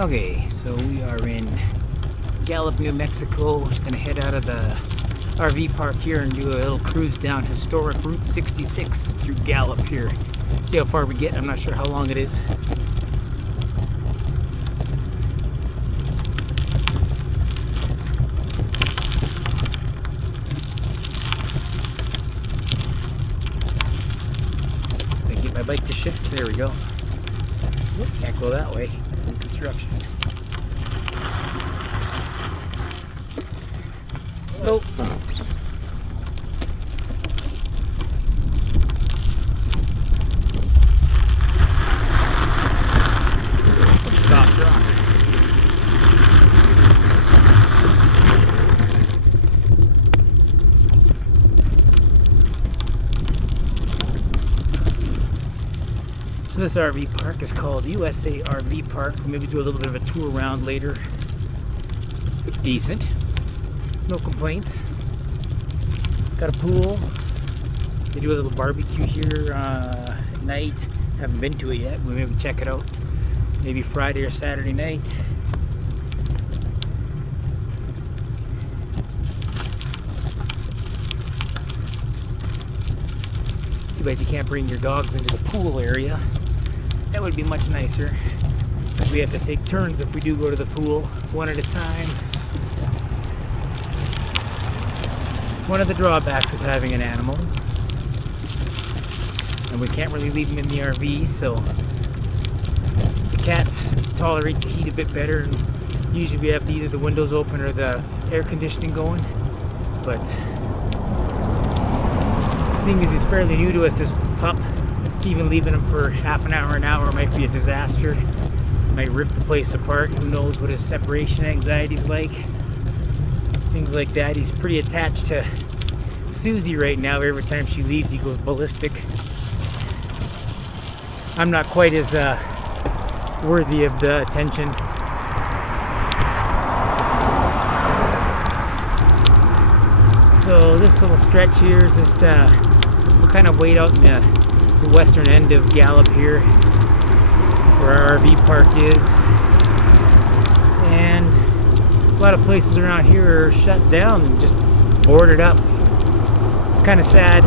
Okay, so we are in Gallup, New Mexico. Just gonna head out of the RV park here and do a little cruise down historic Route 66 through Gallup here. See how far we get. I'm not sure how long it is. If I can get my bike to shift, there we go. Oop, can't go that way. It's in construction. Oh. Some soft rocks. So this RV park is called USA RV Park. We'll maybe do a little bit of a tour around later. It's decent. No complaints. Got a pool. They do a little barbecue here at night. Haven't been to it yet. We'll maybe check it out. Maybe Friday or Saturday night. Too bad you can't bring your dogs into the pool area. That would be much nicer. We have to take turns if we do go to the pool, one at a time. One of the drawbacks of having an animal. And we can't really leave them in the RV, so the cats tolerate the heat a bit better. And usually we have either the windows open or the air conditioning going. But seeing as he's fairly new to us, this pup, even leaving him for half an hour might be a disaster. Might rip the place apart. Who knows what his separation anxiety's like. Things like that. He's pretty attached to Susie right now. Every time she leaves, he goes ballistic. I'm not quite as worthy of the attention. So this little stretch here is just we're kind of way out in the western end of Gallup here, where our RV park is, and a lot of places around here are shut down and just boarded up. It's kind of sad.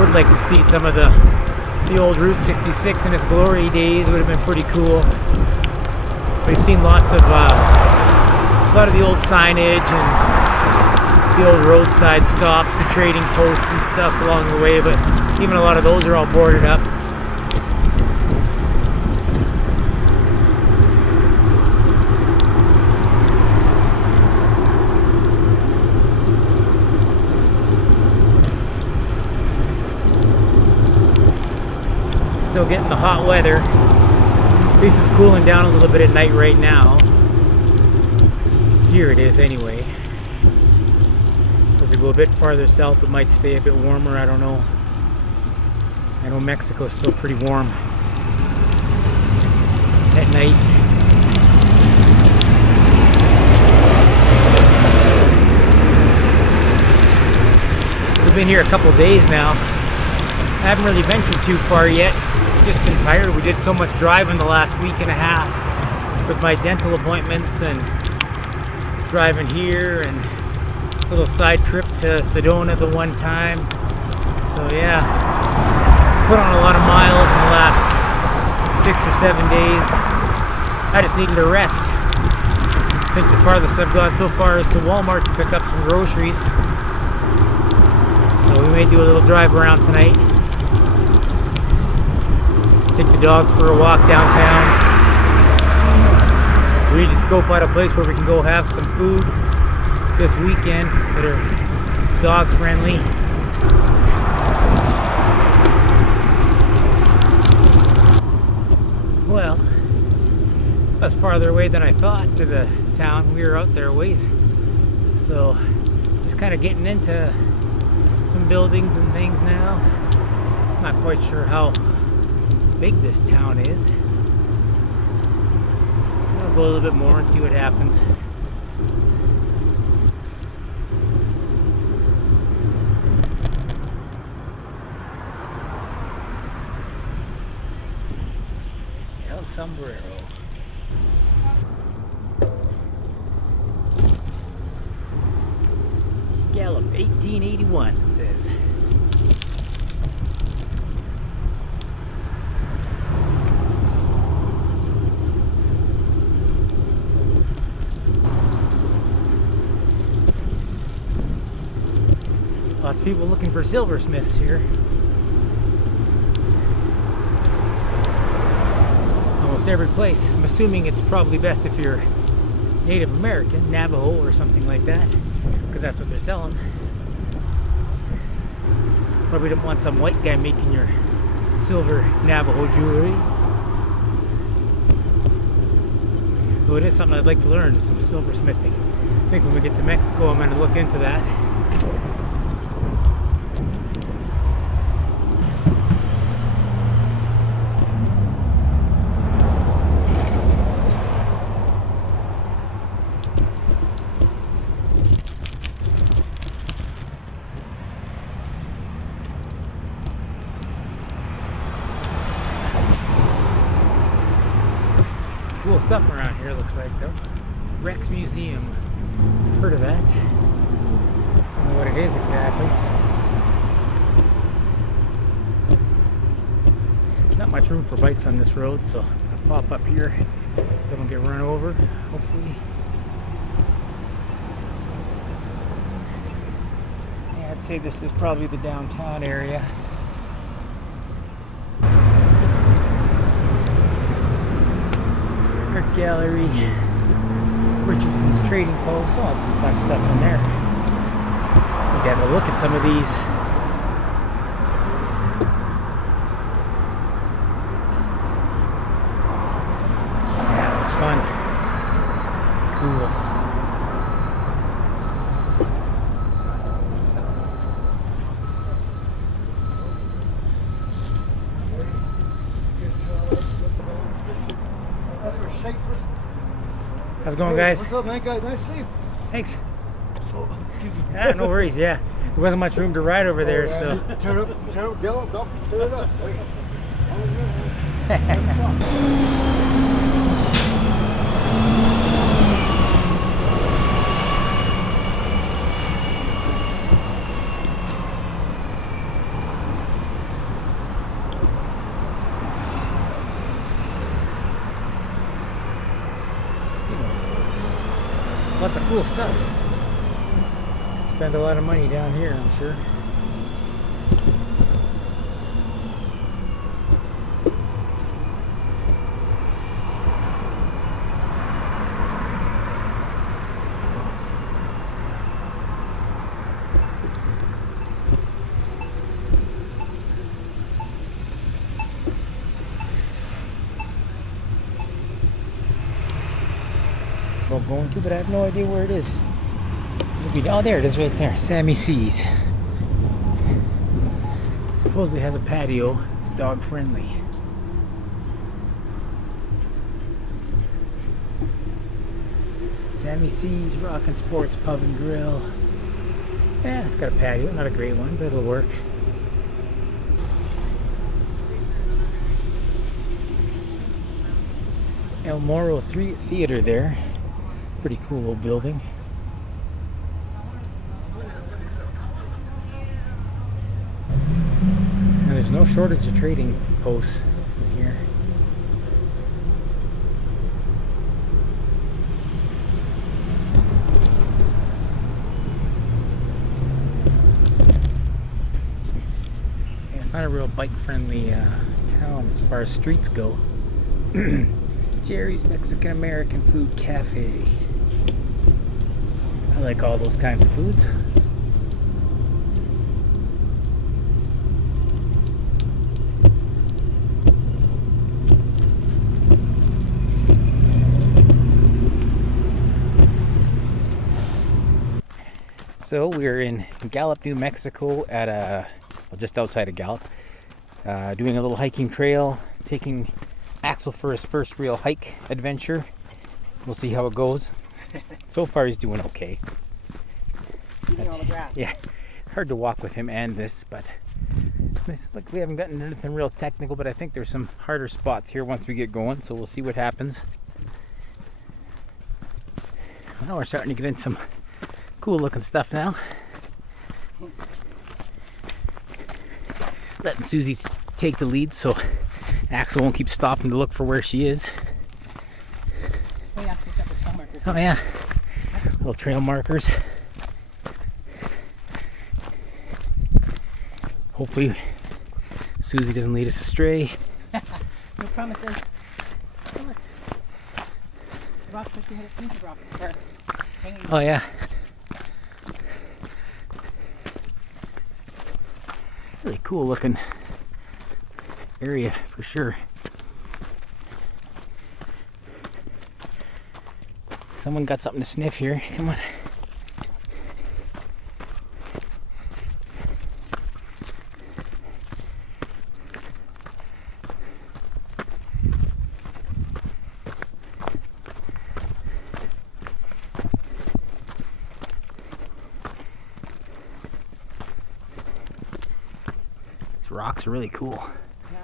Would like to see some of the old Route 66 in its glory days. Would have been pretty cool. We've seen lots of a lot of the old signage and the old roadside stops, the trading posts and stuff along the way, but even a lot of those are all boarded up. Still getting the hot weather. At least it's cooling down a little bit at night right now. Here it is anyway. As we go a bit farther south, it might stay a bit warmer, I don't know. I know Mexico's still pretty warm at night. We've been here a couple days now. I haven't really ventured too far yet. Just been tired. We did so much driving the last week and a half with my dental appointments and driving here, and a little side trip to Sedona the one time. So yeah, put on a lot of miles in the last 6 or 7 days. I just needed a rest. I think the farthest I've gone so far is to Walmart to pick up some groceries. So we may do a little drive around tonight. Take the dog for a walk downtown. We need to scope out a place where we can go have some food this weekend it's dog friendly. Well, that's farther away than I thought to the town. We were out there a ways. So just kind of getting into some buildings and things now. Not quite sure how big this town is. I'll go a little bit more and see what happens. El Sombrero. Gallup 1881, it says. Lots of people looking for silversmiths here. Almost every place. I'm assuming it's probably best if you're Native American, Navajo or something like that, because that's what they're selling. Probably don't want some white guy making your silver Navajo jewelry. Though it is something I'd like to learn, some silversmithing. I think when we get to Mexico, I'm going to look into that. Cool stuff around here, looks like, though. Rex Museum. I've heard of that. Don't know what it is exactly. Not much room for bikes on this road, so I'll pop up here so I don't get run over, hopefully. Yeah, I'd say this is probably the downtown area. Art gallery, Richardson's trading post. Oh, some fun stuff in there. We got to look at some of these. Yeah, looks fun. Cool. How's it going, guys? What's up, man? Guys, nice to see you. Thanks. Oh, excuse me. Ah, no worries, yeah. There wasn't much room to ride over there, so. Turn up, Gallup, no, turn it up. Lots of cool stuff. Could spend a lot of money down here, I'm sure. I'm going to, but I have no idea where it is. Oh, there it is right there. Sammy C's. Supposedly has a patio. It's dog friendly. Sammy C's Rockin' Sports Pub and Grill. Yeah, it's got a patio. Not a great one, but it'll work. El Moro Theater there. Pretty cool old building. And there's no shortage of trading posts in here. Yeah, it's not a real bike-friendly town as far as streets go. Jerry's Mexican American Food Cafe. I like all those kinds of foods. So we're in Gallup, New Mexico at well, just outside of Gallup, doing a little hiking trail, taking Axel for his first real hike adventure. We'll see how it goes. So far he's doing okay. Eating all the grass. Yeah, hard to walk with him and this, but Look, we haven't gotten anything real technical, but I think there's some harder spots here once we get going, so we'll see what happens. Well, we're starting to get in some cool looking stuff now. Letting Susie take the lead so Axel won't keep stopping to look for where she is. Oh yeah, we've got the trail markers. Oh yeah, little trail markers. Hopefully Susie doesn't lead us astray. No promises. Oh, look. Rocks like you had a pinky rock or hanging. Oh yeah. Really cool looking area for sure. Someone got something to sniff here. Come on. These rocks are really cool. Yeah.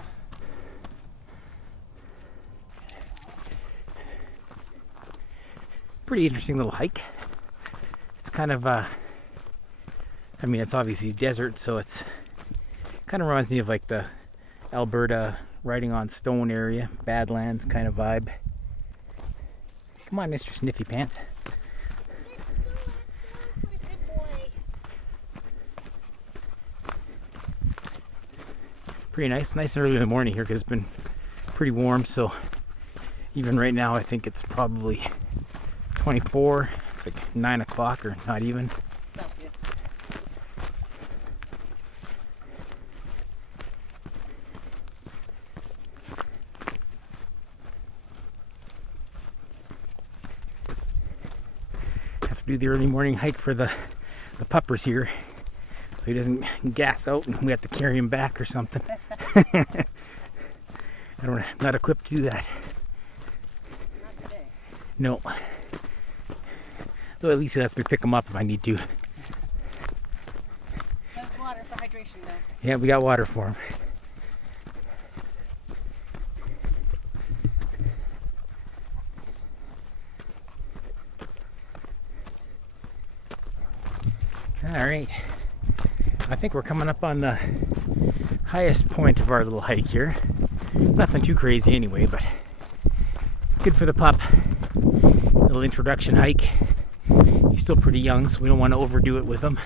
Pretty interesting little hike. It's kind of I mean, it's obviously desert, so it's kind of reminds me of like the Alberta riding on stone area, Badlands kind of vibe. Come on, Mr. Sniffy Pants. Pretty nice and early in the morning here because it's been pretty warm, so even right now I think it's probably 24. It's like 9 o'clock or not even. Celsius. Have to do the early morning hike for the puppers here, so he doesn't gas out and we have to carry him back or something. I'm not equipped to do that. Not today. No. Though at least he lets me pick him up if I need to. That's water for hydration though. Yeah, we got water for him. All right. I think we're coming up on the highest point of our little hike here. Nothing too crazy anyway, but it's good for the pup. Little introduction hike. He's still pretty young, so we don't want to overdo it with him.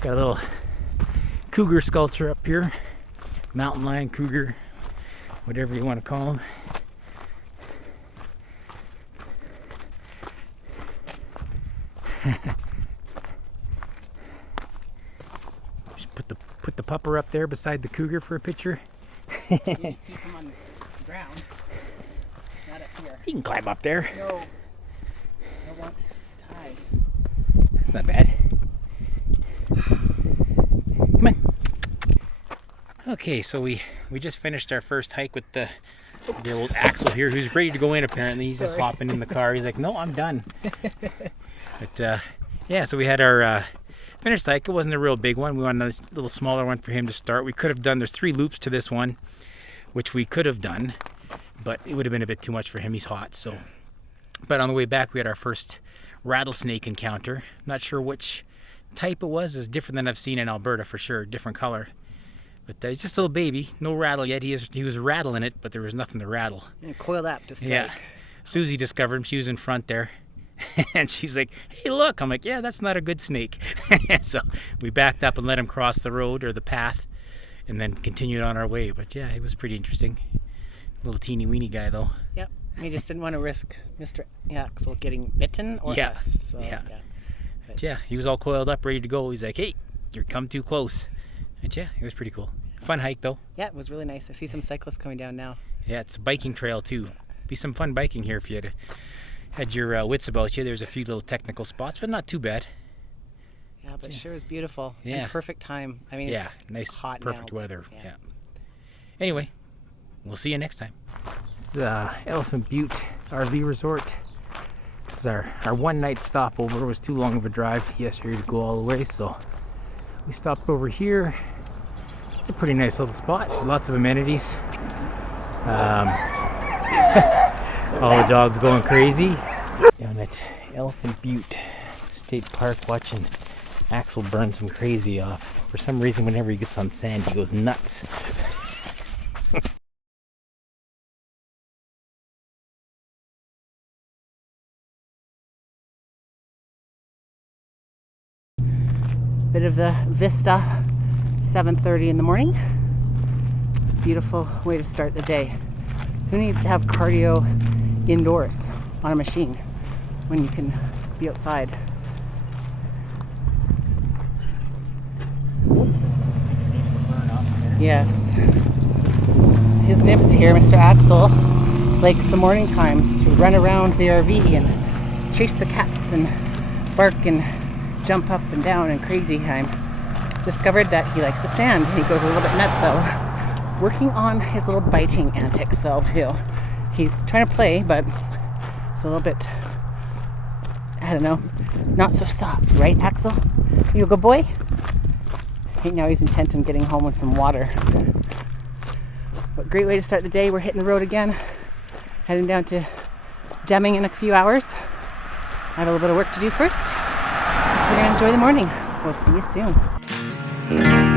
Got a little cougar sculpture up here. Mountain lion, cougar, whatever you want to call him. Just put the pupper up there beside the cougar for a picture. You keep him on the ground. Not up here. He can climb up there. No. I want tie. That's not bad. Come on. Okay, so we just finished our first hike with the old Axel here, who's ready to go in apparently. He's just hopping in the car. He's like, no, I'm done. But yeah, so we had our finished hike. It wasn't a real big one. We wanted a little smaller one for him to start. We could have done, there's 3 loops to this one, which we could have done, but it would have been a bit too much for him. He's hot, so. But on the way back, we had our first rattlesnake encounter. Not sure which type it was. It's different than I've seen in Alberta for sure, different color. But he's just a little baby, no rattle yet. He was rattling it, but there was nothing to rattle. And coiled up to strike. Yeah. Susie discovered him. She was in front there. And she's like, hey, look. I'm like, yeah, that's not a good snake. So we backed up and let him cross the road or the path and then continued on our way. But yeah, it was pretty interesting. Little teeny weeny guy, though. Yep. We just didn't want to risk Mr. Axel getting bitten or us. So, Yeah. But Yeah, he was all coiled up, ready to go. He's like, hey, you're come too close. And yeah, it was pretty cool. Fun hike, though. Yeah, it was really nice. I see some cyclists coming down now. Yeah, it's a biking trail, too. Be some fun biking here if you had your wits about you. There's a few little technical spots, but not too bad. Yeah, but sure is beautiful. Yeah. And perfect time. I mean, Yeah, it's nice, hot perfect now. weather. Yeah. Yeah. Anyway, we'll see you next time. It's Elephant Butte RV Resort. This is our one-night stopover. It was too long of a drive yesterday to go all the way, so We stopped over here. It's a pretty nice little spot. Lots of amenities. All the dogs going crazy. Down at Elephant Butte State Park, watching Axel burn some crazy off. For some reason, whenever he gets on sand, he goes nuts. Bit of the vista, 7:30 in the morning. Beautiful way to start the day. Who needs to have cardio indoors on a machine when you can be outside? Yes. His nibs here, Mr. Axel, likes the morning times to run around the RV and chase the cats and bark and jump up and down and crazy. I'm discovered that he likes the sand. He goes a little bit nutso, working on his little biting antics though too. He's trying to play, but it's a little bit, I don't know, not so soft, right, Axel? You a good boy? Right now he's intent on getting home with some water. But great way to start the day. We're hitting the road again, heading down to Deming in a few hours. I have a little bit of work to do first. So we're gonna enjoy the morning. We'll see you soon.